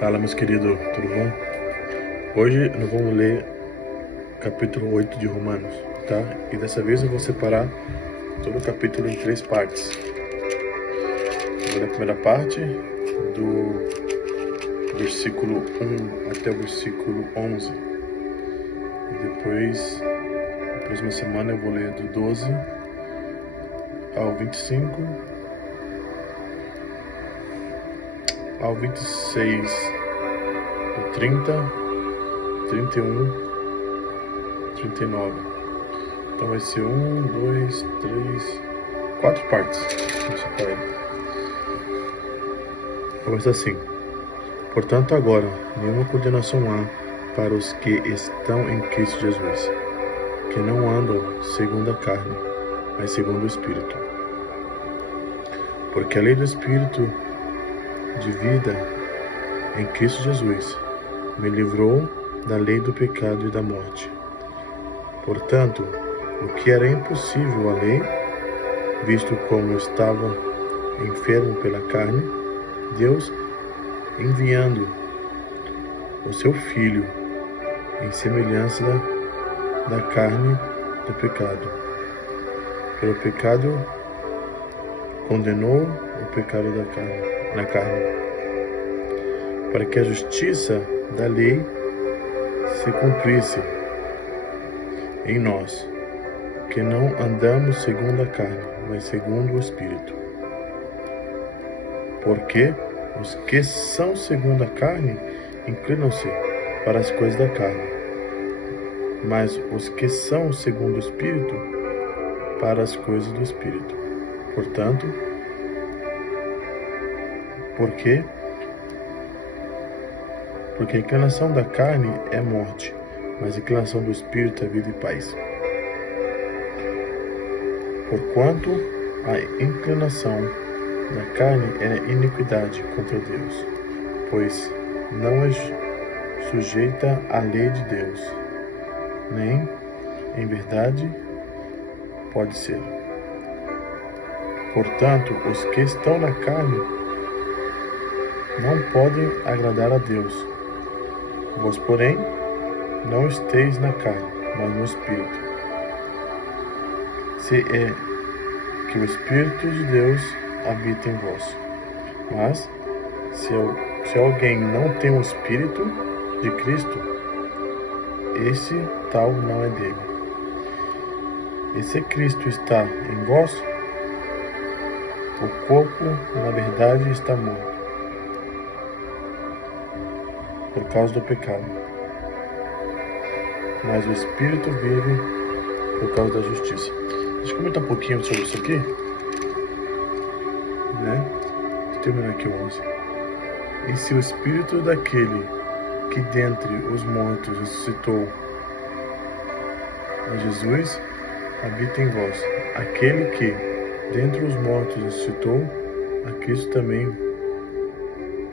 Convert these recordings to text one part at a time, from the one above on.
Fala, meus queridos, tudo bom? Hoje nós vamos ler capítulo 8 de Romanos, tá? E dessa vez eu vou separar todo o capítulo em 3 partes. Eu vou ler a primeira parte, do versículo 1 até o versículo 11. E depois, na próxima semana, eu vou ler do 12 ao 25, ao 26, do 30, 31, 39. Então vai ser 1, 2, 3, 4 partes. Vamos separar ele. Começa assim. Portanto, agora, nenhuma condenação há para os que estão em Cristo Jesus, que não andam segundo a carne, mas segundo o Espírito. Porque a lei do Espírito de vida em Cristo Jesus me livrou da lei do pecado e da morte. Portanto, o que era impossível à lei, visto como estava enfermo pela carne, Deus, enviando o seu Filho em semelhança da carne do pecado. Pelo pecado, condenou o pecado na carne, para que a justiça da lei se cumprisse em nós, que não andamos segundo a carne, mas segundo o Espírito. Porque os que são segundo a carne inclinam-se para as coisas da carne, mas os que são segundo o Espírito, para as coisas do Espírito. Portanto, porque a inclinação da carne é morte, mas a inclinação do Espírito é vida e paz. Porquanto a inclinação da carne é iniquidade contra Deus, pois não é sujeita à lei de Deus, nem, em verdade, pode ser. Portanto, os que estão na carne não podem agradar a Deus. Vós, porém, não esteis na carne, mas no Espírito. Se é que o Espírito de Deus habita em vós. Mas, se alguém não tem o Espírito de Cristo, esse tal não é dele. E se Cristo está em vós, o corpo, na verdade, está morto por causa do pecado, mas o Espírito vive por causa da justiça. Deixa eu comentar um pouquinho sobre isso aqui, né? Deixa eu terminar aqui o 11. E se o Espírito daquele que dentre os mortos ressuscitou a Jesus habita em vós, aquele que dentre os mortos ressuscitou a Cristo também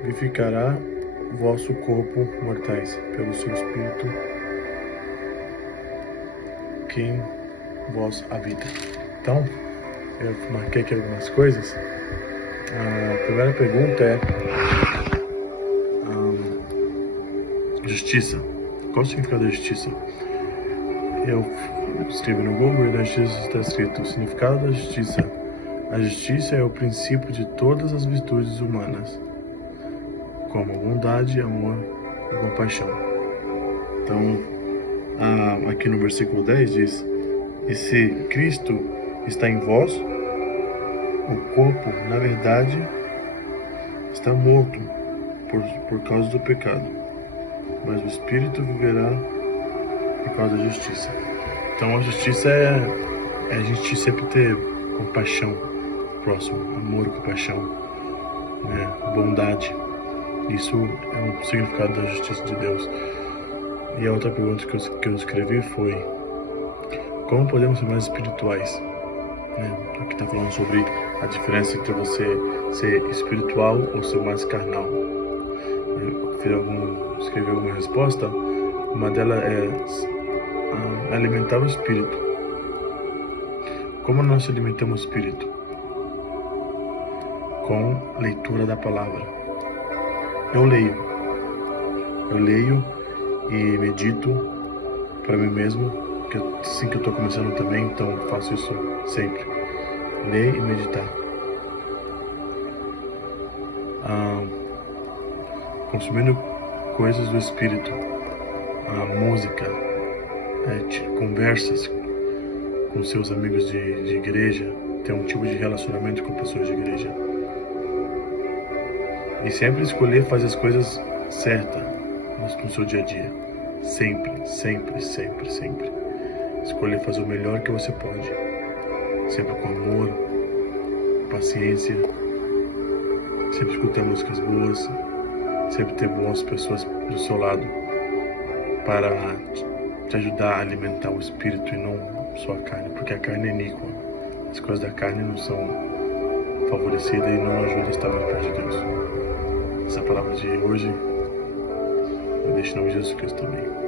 vivificará vosso corpo mortais pelo seu Espírito que em vós habita. Então, eu marquei aqui algumas coisas. A primeira pergunta é justiça. Qual o significado da justiça? Eu escrevi no Google e na justiça está escrito: o significado da justiça. A justiça é o princípio de todas as virtudes humanas, como bondade, amor e compaixão. Então, aqui no versículo 10 diz: e se Cristo está em vós, o corpo, na verdade, está morto por causa do pecado, mas o Espírito viverá por causa da justiça. Então, a justiça é a gente sempre ter compaixão próximo, amor e compaixão, né? Bondade. Isso é um significado da justiça de Deus. E a outra pergunta que eu escrevi foi: como podemos ser mais espirituais? Aqui está falando sobre a diferença entre você ser espiritual ou ser mais carnal. Eu escrevi alguma resposta. Uma delas é alimentar o espírito. Como nós alimentamos o espírito? Com leitura da palavra. Eu leio. Eu leio e medito para mim mesmo, que assim que eu estou começando também, então eu faço isso sempre. Ler e meditar. Consumindo coisas do espírito, música, conversas com seus amigos de igreja, ter um tipo de relacionamento com pessoas de igreja. E sempre escolher fazer as coisas certas no seu dia a dia. Sempre, sempre, sempre, sempre. Escolher fazer o melhor que você pode. Sempre com amor, paciência, sempre escutar músicas boas, sempre ter boas pessoas do seu lado para te ajudar a alimentar o espírito e não só a carne, porque a carne é iníqua. As coisas da carne não são favorecidas e não ajudam a estar mais perto de Deus. Essa palavra de hoje eu deixo no nome de Jesus Cristo também.